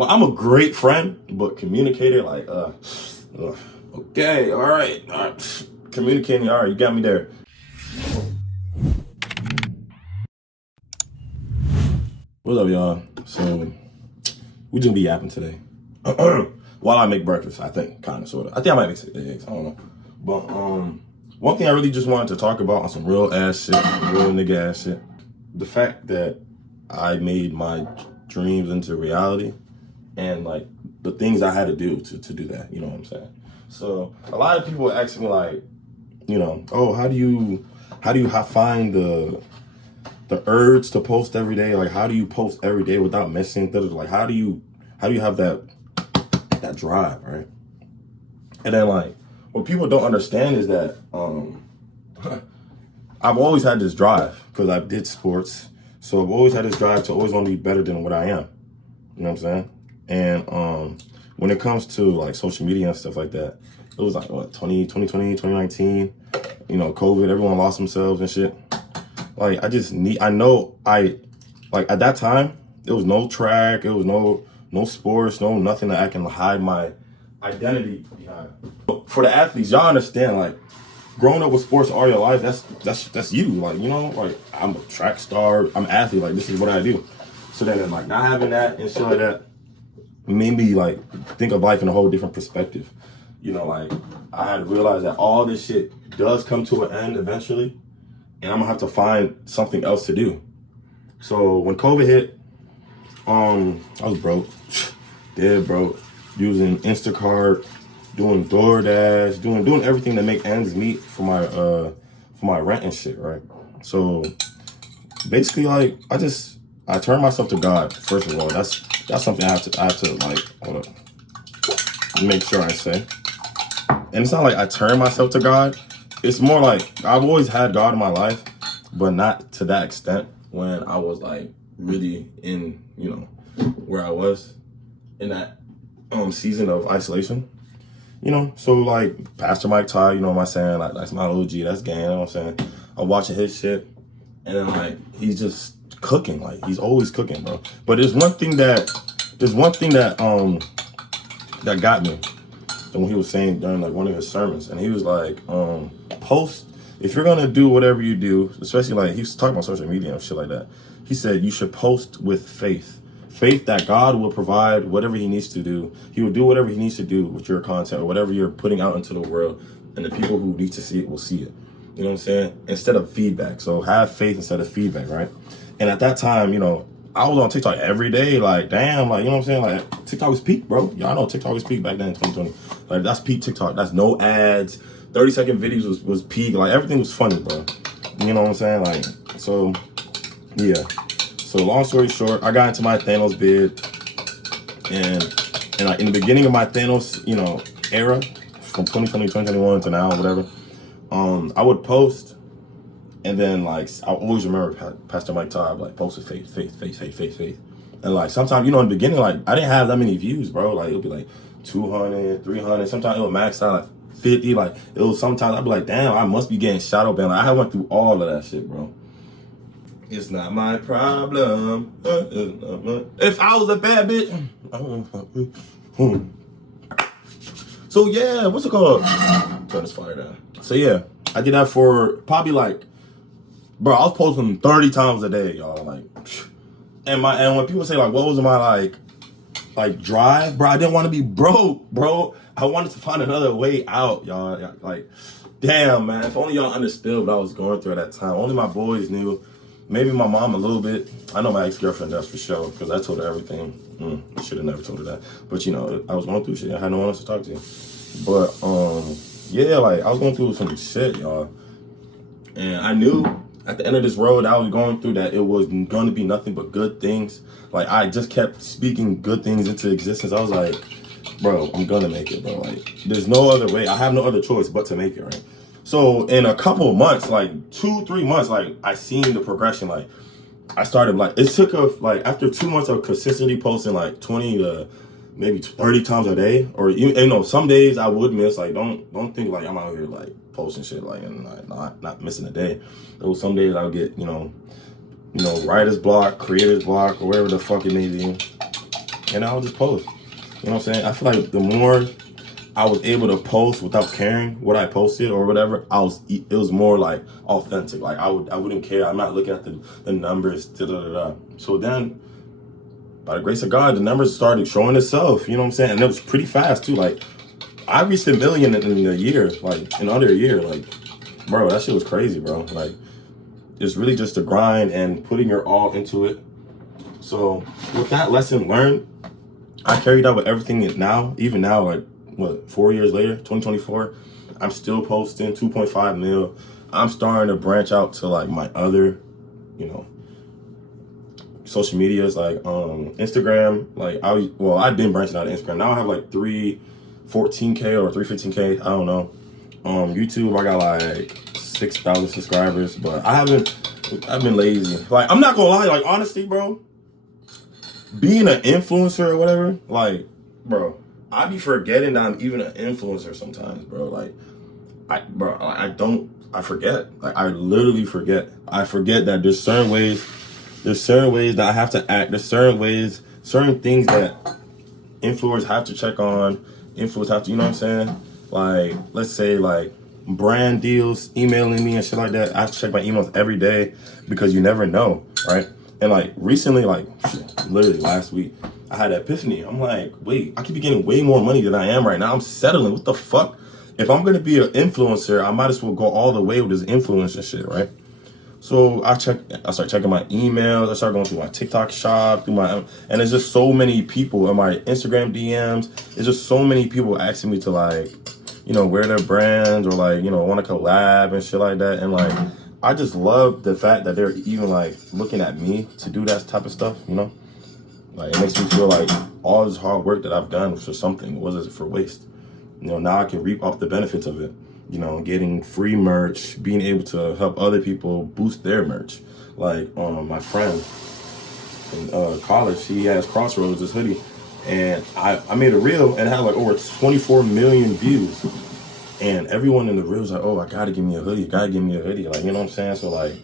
well, I'm a great friend, but communicator, like, okay, all right. Communicating, all right, you got me there. What's up, y'all? So, we just be yapping today. While I make breakfast, I think, kind of, sort of. I think I might make some eggs, I don't know. But, one thing I really just wanted to talk about on some real ass shit, real nigga ass shit. The fact that I made my dreams into reality and, like, the things I had to do to do that, you know what I'm saying? So, a lot of people ask me, like, you know, oh, how do you find the urge to post every day? Like, how do you post every day without missing? Like, how do you have that drive, right? And then, like, what people don't understand is that I've always had this drive because I did sports, so I've always had this drive to always want to be better than what I am. You know what I'm saying? And when it comes to like social media and stuff like that, it was like what 2020, 2019. You know, COVID, everyone lost themselves and shit. Like, I know at that time, there was no track, it was no sports, no nothing that I can hide my identity behind. For the athletes, y'all understand, like, growing up with sports all your life, that's you. Like, you know, like, I'm a track star, I'm an athlete, like, this is what I do. So then, like, not having that and shit like that made me, like, think of life in a whole different perspective. You know, like, I had to realize that all this shit does come to an end eventually, and I'm gonna have to find something else to do. So when COVID hit, I was broke, dead broke, using Instacart, doing DoorDash, doing everything to make ends meet for my rent and shit, right? So basically, like, I turned myself to God. First of all, that's something I have to like, hold up, make sure I say. And it's not like I turned myself to God. It's more like I've always had God in my life, but not to that extent when I was like really in, you know, where I was in that season of isolation. You know, so like Pastor Mike Todd, you know what I'm saying? Like, that's my OG, that's gang, you know what I'm saying? I'm watching his shit, and then like he's just cooking, like he's always cooking, bro. But there's one thing that that got me. And when he was saying during like one of his sermons, and he was like, post, if you're gonna do whatever you do, especially like he was talking about social media and shit like that, he said you should post with faith that God will provide whatever he needs to do. He will do whatever he needs to do with your content or whatever you're putting out into the world, and the people who need to see it will see it. You know what I'm saying? Instead of feedback. So have faith instead of feedback, right? And at that time, you know, I was on TikTok every day, like, damn, like, you know what I'm saying? Like, TikTok was peak, bro. Y'all know TikTok was peak back then in 2020. Like, that's peak TikTok. That's no ads. 30-second videos was peak. Like, everything was funny, bro. You know what I'm saying? Like, so, yeah. So, long story short, I got into my Thanos bid. And like, in the beginning of my Thanos, you know, era, from 2020, 2021 to now, whatever, I would post. And then, like, I always remember Pastor Mike Todd, like, posted faith. And, like, sometimes, you know, in the beginning, like, I didn't have that many views, bro. Like, it would be, like, 200, 300. Sometimes it would max out, like, 50. Like, it was sometimes I'd be like, damn, I must be getting shadow banned. Like, I went through all of that shit, bro. It's not my problem. If I was a bad bitch. So, yeah, what's it called? Turn this fire down. So, yeah, I did that for probably, like, bro, I was posting 30 times a day, y'all. Like, and when people say, like, what was my like drive, bro, I didn't want to be broke, bro. I wanted to find another way out, y'all. Like, damn, man. If only y'all understood what I was going through at that time. Only my boys knew. Maybe my mom a little bit. I know my ex-girlfriend does for sure, because I told her everything. I should have never told her that. But, you know, I was going through shit. I had no one else to talk to. But, yeah, like, I was going through some shit, y'all. And I knew at the end of this road I was going through that it was going to be nothing but good things. Like, I just kept speaking good things into existence. I was like, bro, I'm going to make it, bro. Like, there's no other way. I have no other choice but to make it, right? So in a couple of months, like 2-3 months, like, I seen the progression. Like, I started, like, it took like after 2 months of consistently posting like 20 to maybe 30 times a day, or you know, some days I would miss. Like, don't think like I'm out here like posting shit like and like, not missing a day. There was some days I would get, you know, writer's block, creator's block, or whatever the fuck it may be. and I would just post. You know what I'm saying? I feel like the more I was able to post without caring what I posted or whatever, it was more like authentic. Like I wouldn't care. I'm not looking at the numbers. So then, by the grace of God, the numbers started showing itself. You know what I'm saying? And it was pretty fast too. Like I reached 1 million in a year, like in under a year. Like, bro, that shit was crazy, bro. Like, it's really just a grind and putting your all into it. So with that lesson learned, I carried out with everything now. Even now, like what, 4 years later, 2024, I'm still posting 2.5 mil. I'm starting to branch out to like my other, you know, social medias like Instagram. Like I've been branching out of Instagram. Now I have like 314K or 315K. I don't know. YouTube, I got like 6,000 subscribers, but I've been lazy. Like, I'm not gonna lie, like, honestly, bro, being an influencer or whatever, like, bro, I be forgetting that I'm even an influencer sometimes, bro. Like, I forget. Like, I literally forget. I forget that there's certain ways that I have to act. There's certain things that influencers have to check on. Influencers have to, you know what I'm saying? Like, let's say, like, brand deals, emailing me and shit like that. I have to check my emails every day because you never know, right? And, like, recently, like, literally last week, I had an epiphany. I'm like, wait, I could be getting way more money than I am right now. I'm settling. What the fuck? If I'm going to be an influencer, I might as well go all the way with this influencer shit, right? So I start checking my emails. I start going through my TikTok shop, and there's just so many people in my Instagram DMs. There's just so many people asking me to, like, you know, wear their brands or, like, you know, want to collab and shit like that. And, like, I just love the fact that they're even, like, looking at me to do that type of stuff, you know? Like, it makes me feel like all this hard work that I've done for something wasn't for waste. You know, now I can reap off the benefits of it. You know, getting free merch, being able to help other people boost their merch. Like, my friend in college, he has Crossroads, this hoodie. And I made a reel and it had like over 24 million views. And everyone in the reel was like, oh, I gotta give me a hoodie. Like, you know what I'm saying? So, like,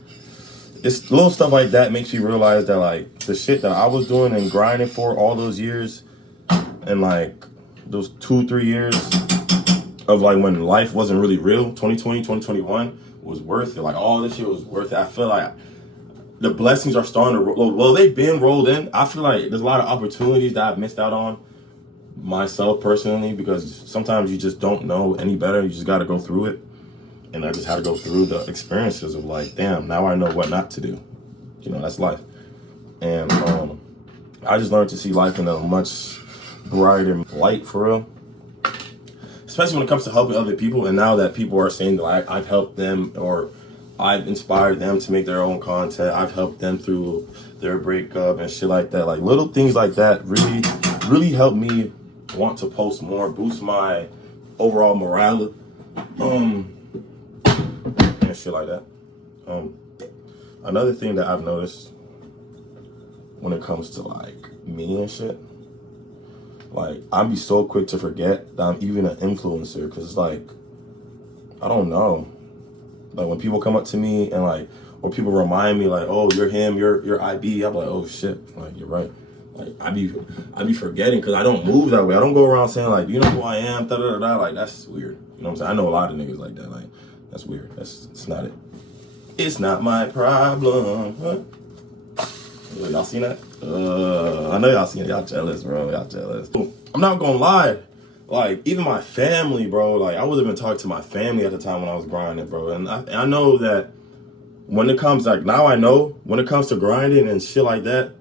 it's little stuff like that makes you realize that, like, the shit that I was doing and grinding for all those years and, like, those 2-3 years of, like, when life wasn't really real, 2020, 2021 was worth it. Like, all this shit was worth it. I feel like the blessings are starting to roll. Well, they've been rolled in. I feel like there's a lot of opportunities that I've missed out on myself personally because sometimes you just don't know any better. You just got to go through it. And I just had to go through the experiences of, like, damn, now I know what not to do. You know, that's life. And I just learned to see life in a much brighter light, for real. Especially when it comes to helping other people. And now that people are saying that I've helped them or I've inspired them to make their own content. I've helped them through their breakup and shit like that. Like, little things like that really, really help me want to post more, boost my overall morale, and shit like that. Another thing that I've noticed when it comes to, like, me and shit, like, I'd be so quick to forget that I'm even an influencer because it's like, I don't know. Like, when people come up to me and, like, or people remind me, like, oh, you're him, you're IB, I'm like, oh, shit. Like, you're right. Like, I be forgetting because I don't move that way. I don't go around saying, like, do you know who I am? Da, da, da, da. Like, that's weird. You know what I'm saying? I know a lot of niggas like that. Like, that's weird. It's not it. It's not my problem. Huh? Y'all seen that? I know y'all seen it. Y'all jealous, bro. Y'all jealous. I'm not gonna lie. Like, even my family, bro, like, I wasn't even talking to my family at the time when I was grinding, bro. And I know that when it comes, like, now I know when it comes to grinding and shit like that,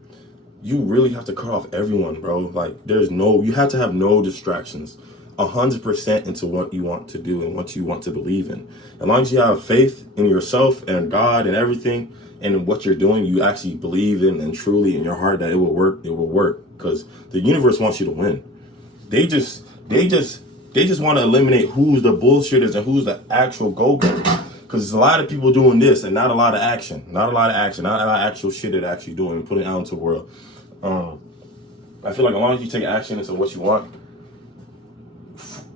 you really have to cut off everyone, bro. Like, you have to have no distractions. 100% into what you want to do and what you want to believe in. As long as you have faith in yourself and God and everything and what you're doing, you actually believe in and truly in your heart that it will work, because the universe wants you to win. They just want to eliminate who's the bullshitters and who's the actual go-getters. Because there's a lot of people doing this and not a lot of action. Not a lot of actual shit they're actually doing and putting out into the world. I feel like as long as you take action into what you want,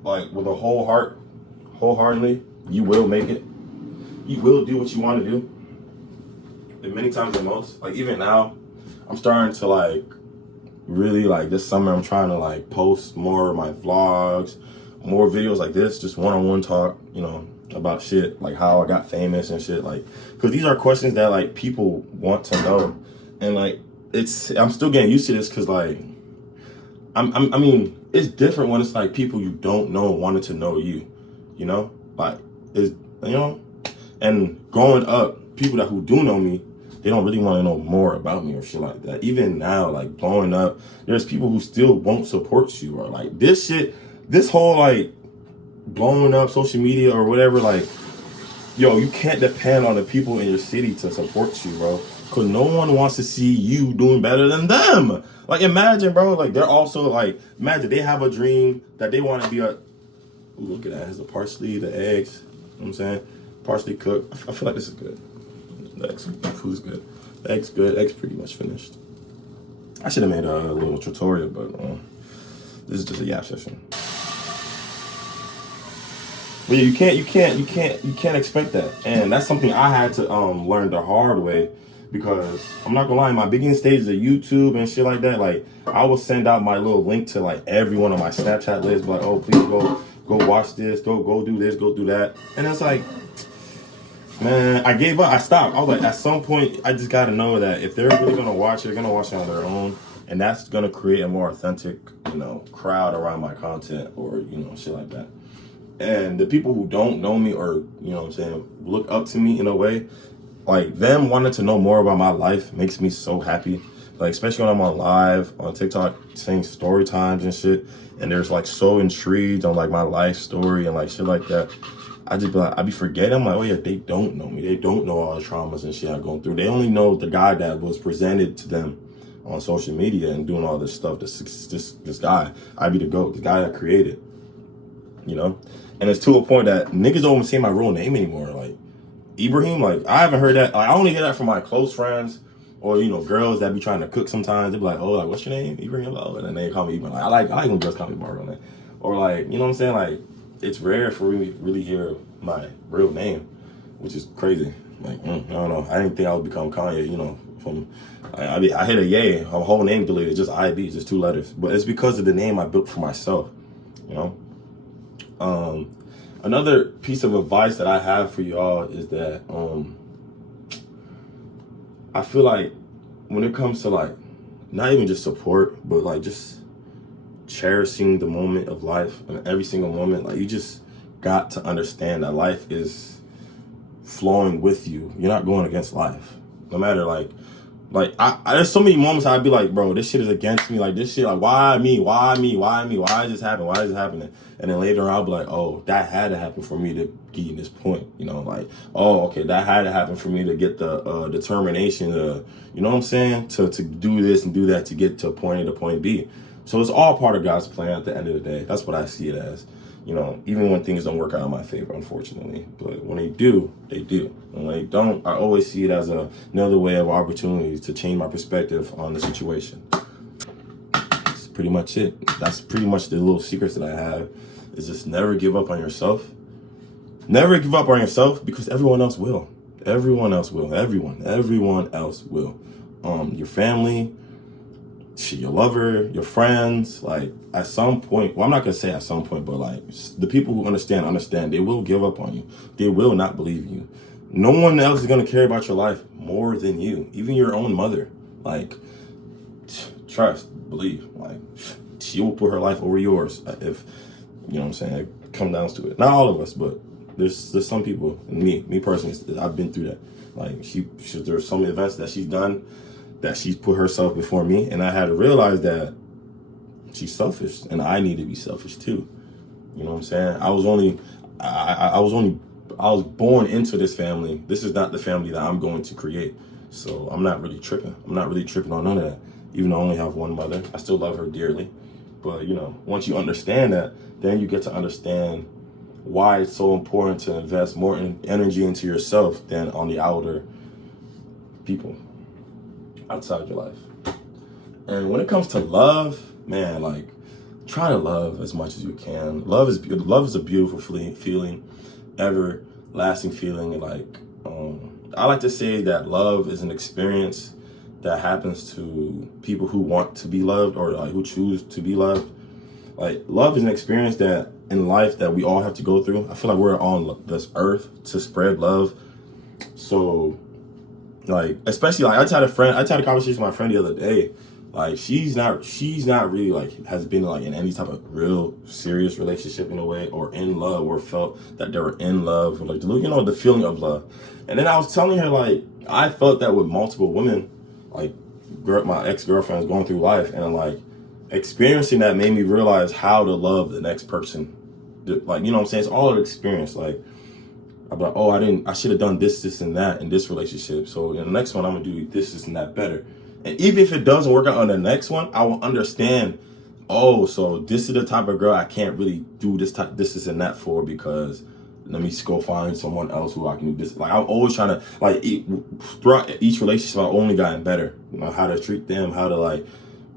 like, with a wholeheartedly, you will make it. You will do what you want to do. And many times than most. Like, even now, I'm starting to, like, really like this summer I'm trying to like post more of my vlogs, more videos like this, just one-on-one talk, you know, about shit, like how I got famous and shit, like, because these are questions that like people want to know. And like I'm still getting used to this, because like I mean, it's different when it's like people you don't know wanted to know you, you know, like, it's, you know. And growing up, people who do know me, they don't really want to know more about me or shit like that. Even now, like growing up, there's people who still won't support you, or like this shit, this whole like blowing up social media or whatever, like, yo, you can't depend on the people in your city to support you, bro. Cause no one wants to see you doing better than them. Like imagine, bro, like they're also like, imagine they have a dream that they want to be a, ooh, look at that, it has the parsley, the eggs, you know what I'm saying? Partially cooked. I feel like this is good. The eggs, food's good. The eggs good. Eggs pretty much finished. I should have made a little tutorial, but this is just a yap session. But yeah, you can't expect that, and that's something I had to learn the hard way, because I'm not gonna lie, in my beginning stages of YouTube and shit like that, like I will send out my little link to like everyone on my Snapchat list, like, oh, please go watch this, go do this, go do that, and it's like, man, I gave up. I stopped. I was like, at some point, I just got to know that if they're really going to watch it, they're going to watch it on their own. And that's going to create a more authentic, you know, crowd around my content, or, you know, shit like that. And the people who don't know me, or, you know what I'm saying, look up to me in a way, like them wanting to know more about my life makes me so happy. Like, especially when I'm on live on TikTok saying story times and shit. And there's like so intrigued on like my life story and like shit like that. I just be like, I be forgetting. I'm like, oh yeah, they don't know me. They don't know all the traumas and shit I'm going through. They only know the guy that was presented to them on social media and doing all this stuff. This guy, ibdagoat, the guy I created, you know? And it's to a point that niggas don't even say my real name anymore. Like, Ibrahim, like, I haven't heard that. Like, I only hear that from my close friends, or, you know, girls that be trying to cook sometimes. They be like, oh, like, what's your name? Ibrahim? Oh, and then they call me Ibrahim. Like, I like when girls call me my real name. Or like, you know what I'm saying? Like, it's rare for me to really hear my real name, which is crazy. Like, I don't know. I didn't think I would become Kanye, you know, I hit a yay, a whole name deleted, just IB, just 2 letters. But it's because of the name I built for myself, you know? Another piece of advice that I have for y'all is that, I feel like when it comes to like, not even just support, but like just cherishing the moment of life, and every single moment, like you just got to understand that life is flowing with you. You're not going against life. No matter like I there's so many moments I'd be like, bro, this shit is against me. Like this shit, like why me? Why is this happening? Why is this happening? And then later on I'll be like, oh, that had to happen for me to get in this point. You know, like, oh, okay, that had to happen for me to get the determination to, you know what I'm saying? To do this and do that to get to point A to point B. So it's all part of God's plan at the end of the day. That's what I see it as. You know, even when things don't work out in my favor, unfortunately. But when they do, they do. And when they don't, I always see it as another way of opportunity to change my perspective on the situation. That's pretty much it. That's pretty much the little secrets that I have, is just never give up on yourself. Never give up on yourself, because everyone else will. Everyone else will. Everyone else will. Your family, your lover, your friends, like at some point, well, I'm not gonna say at some point, but like the people who understand, they will give up on you. They will not believe you. No one else is gonna care about your life more than you. Even your own mother. Like, trust, believe, like she will put her life over yours if, you know what I'm saying, it comes down to it. Not all of us, but there's some people, and me personally, I've been through that. Like there's some events that she's done that she's put herself before me, and I had to realize that she's selfish, and I need to be selfish too. You know what I'm saying? I was born into this family. This is not the family that I'm going to create. So I'm not really tripping. I'm not really tripping on none of that. Even though I only have one mother, I still love her dearly. But you know, once you understand that, then you get to understand why it's so important to invest more energy into yourself than on the outer people outside your life. And when it comes to love, man, like, try to love as much as you can. Love is a beautiful feeling, everlasting feeling. And like, I like to say that love is an experience that happens to people who want to be loved or like who choose to be loved. Like, love is an experience that in life that we all have to go through. I feel like we're on this earth to spread love. So, like, especially like I had a conversation with my friend the other day. Like, she's not really like has been like in any type of real serious relationship in a way, or in love, or felt that they were in love, or like, you know, the feeling of love. And then I was telling her, like, I felt that with multiple women, like my ex-girlfriends going through life, and like experiencing that made me realize how to love the next person. Like, you know what I'm saying? It's all an experience. Like, I'm like, oh, I should have done this, and that in this relationship. So in the next one, I'm gonna do this, and that better. And even if it doesn't work out on the next one, I will understand, oh, so this is the type of girl I can't really do this, and that for, because let me go find someone else who I can do this. Like, I'm always trying to, like, throughout each relationship, I've only gotten better. You know, how to treat them, how to, like,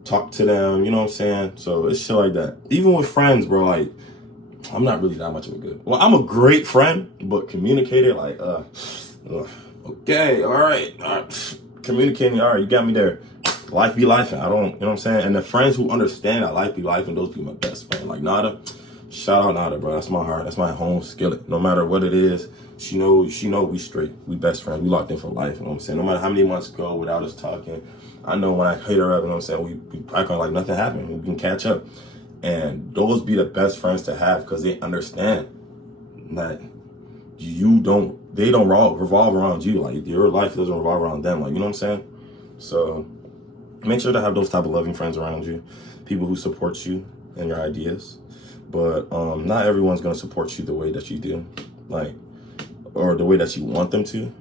talk to them, you know what I'm saying? So it's shit like that. Even with friends, bro, like, I'm not really that much of a good, well, I'm a great friend, but communicator, like, okay, all right, communicating, all right, you got me there. Life be life, I don't, you know what I'm saying? And the friends who understand that life be life, and those people my best friend. Like Nada, shout out Nada, bro. That's my heart. That's my home skillet. No matter what it is, she know we straight. We best friends. We locked in for life, you know what I'm saying? No matter how many months go without us talking, I know when I hit her up, you know what I'm saying, we act like nothing happened. We can catch up. And those be the best friends to have, because they understand that they don't revolve around you. Like, your life doesn't revolve around them. Like, you know what I'm saying? So make sure to have those type of loving friends around you, people who support you and your ideas. But not everyone's gonna support you the way that you do, like, or the way that you want them to.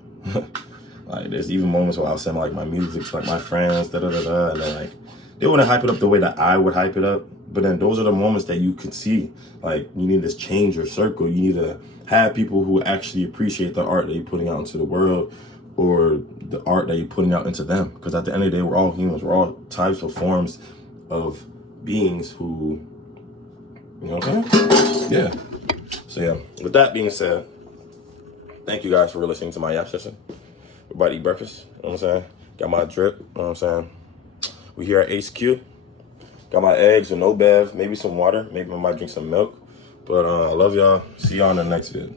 Like, there's even moments where I'll send like my music to like my friends, and then like they wouldn't hype it up the way that I would hype it up. But then those are the moments that you can see, like, you need to change your circle. You need to have people who actually appreciate the art that you're putting out into the world, or the art that you're putting out into them. Because at the end of the day, we're all humans. We're all types of forms of beings who, you know what I'm saying? Yeah. So yeah, with that being said, thank you guys for listening to my yap session. We're about to eat breakfast, you know what I'm saying? Got my drip, you know what I'm saying? We here at HQ. Got my eggs with no bev, maybe some water. Maybe I might drink some milk. But I love y'all. See y'all in the next vid.